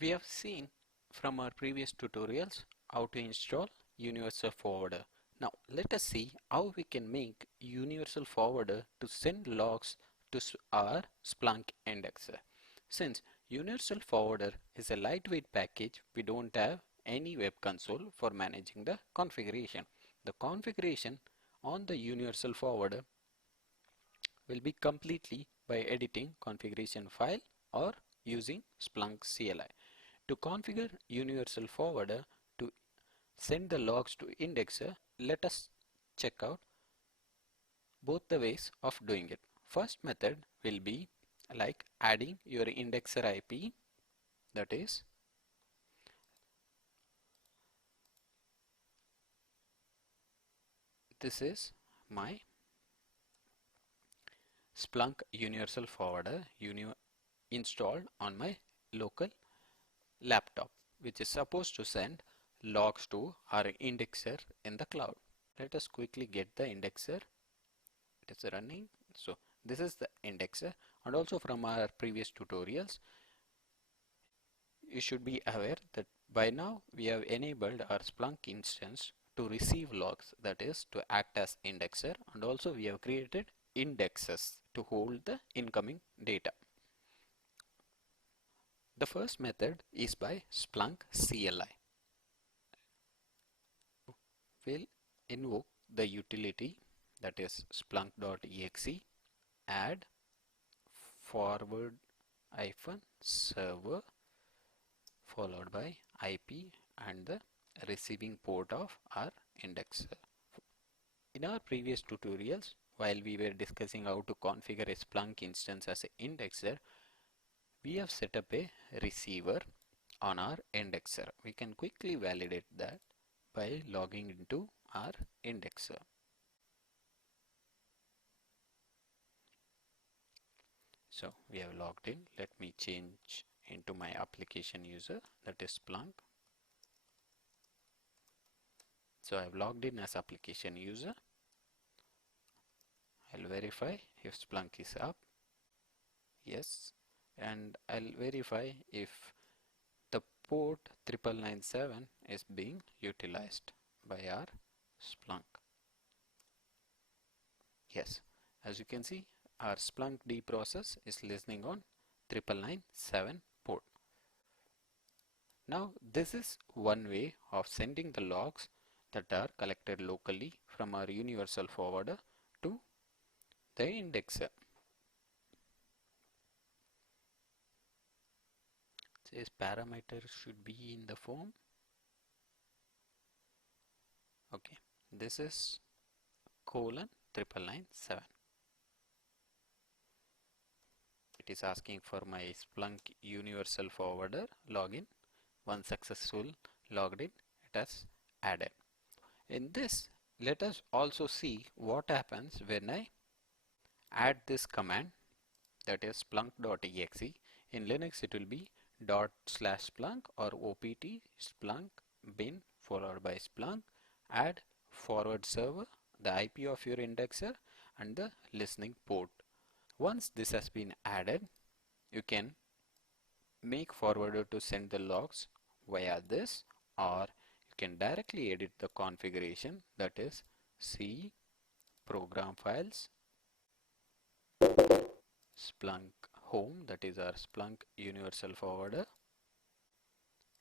We have seen from our previous tutorials how to install Universal Forwarder. Now let us see how we can make Universal Forwarder to send logs to our Splunk indexer. Since Universal Forwarder is a lightweight package, we don't have any web console for managing the configuration. The configuration on the Universal Forwarder will be completely by editing configuration file or using Splunk CLI. To configure Universal Forwarder to send the logs to indexer, let us check out both the ways of doing it. First method will be like adding your indexer IP, that is this is my Splunk Universal Forwarder installed on my local laptop, which is supposed to send logs to our indexer in the cloud. Let us quickly get the indexer. It is running. So this is the indexer, and also from our previous tutorials you should be aware that by now we have enabled our Splunk instance to receive logs, that is to act as indexer, and also we have created indexes to hold the incoming data. The first method is by Splunk CLI. We'll invoke the utility, that is splunk.exe, add forward -server followed by IP and the receiving port of our indexer. In our previous tutorials, while we were discussing how to configure a Splunk instance as an indexer, we have set up a receiver on our indexer. We can quickly validate that by logging into our indexer. So we have logged in. Let me change into my application user, that is Splunk. So I have logged in as application user. I'll verify if Splunk is up. Yes. And I'll verify if the port 9997 is being utilized by our Splunk. Yes, as you can see, our Splunk D process is listening on 9997 port. Now this is one way of sending the logs that are collected locally from our Universal Forwarder to the indexer. It says parameter should be in the form. Okay, this is :9997. It is asking for my Splunk Universal Forwarder login. Once successful logged in, it has added. In this, let us also see what happens when I add this command, that is splunk.exe. In Linux it will be /splunk or opt splunk bin followed by splunk, add forward server, the IP of your indexer and the listening port. Once this has been added, you can make forwarder to send the logs via this, or you can directly edit the configuration, that is C program files, Splunk home, that is our Splunk Universal Forwarder,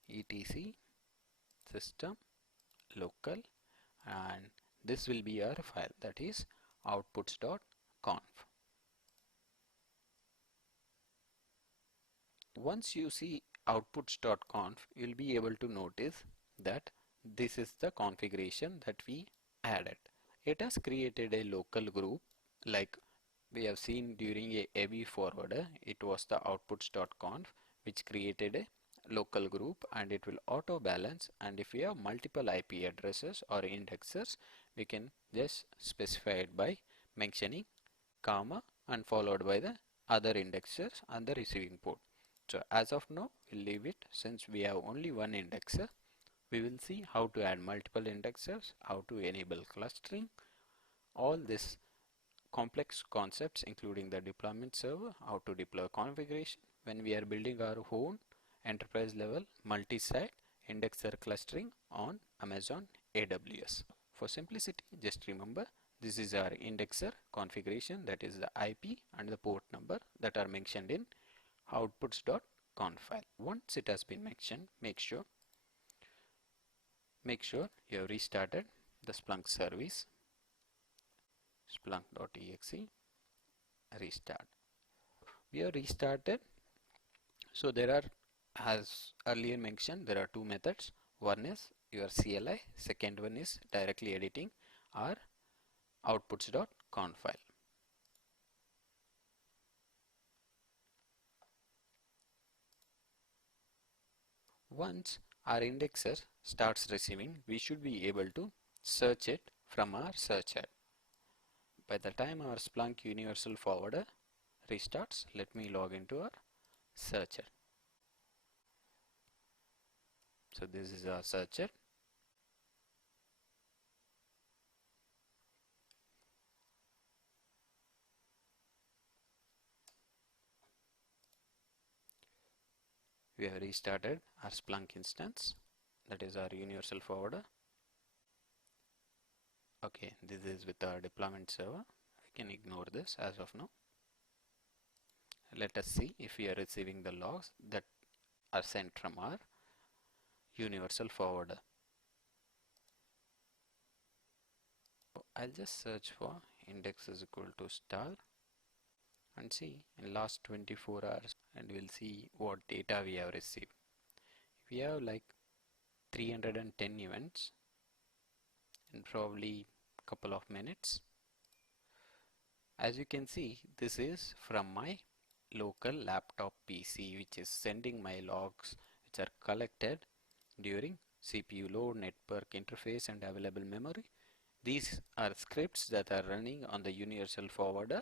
etc system local, and this will be our file, that is outputs.conf. Once you see outputs.conf, you'll be able to notice that this is the configuration that we added. It has created a local group, like we have seen during a heavy forwarder. It was the outputs.conf which created a local group, and it will auto balance, and if we have multiple IP addresses or indexers, we can just specify it by mentioning comma and followed by the other indexers and the receiving port. So as of now, we'll leave it, since we have only one indexer. We will see how to add multiple indexers, how to enable clustering, all this complex concepts including the deployment server, how to deploy configuration when we are building our own enterprise level multi-site indexer clustering on Amazon AWS. For simplicity, just remember this is our indexer configuration, that is the IP and the port number that are mentioned in outputs.conf file. Once it has been mentioned, make sure you have restarted the Splunk service, splunk.exe, restart. We have restarted. So there are, as earlier mentioned, there are two methods. One is your CLI, second one is directly editing our outputs.conf file. Once our indexer starts receiving, we should be able to search it from our searcher. By the time our Splunk Universal Forwarder restarts, let me log into our searcher. So this is our searcher. We have restarted our Splunk instance, that is our Universal Forwarder. Okay, this is with our deployment server. I can ignore this as of now. Let us see if we are receiving the logs that are sent from our Universal Forwarder. I'll just search for index is equal to star and see in last 24 hours, and we'll see what data we have received. We have like 310 events in probably couple of minutes. As you can see, this is from my local laptop PC, which is sending my logs which are collected during CPU load, network interface and available memory. These are scripts that are running on the Universal Forwarder,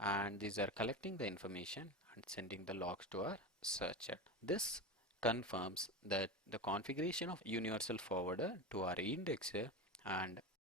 and these are collecting the information and sending the logs to our searcher. This confirms that the configuration of Universal Forwarder to our indexer and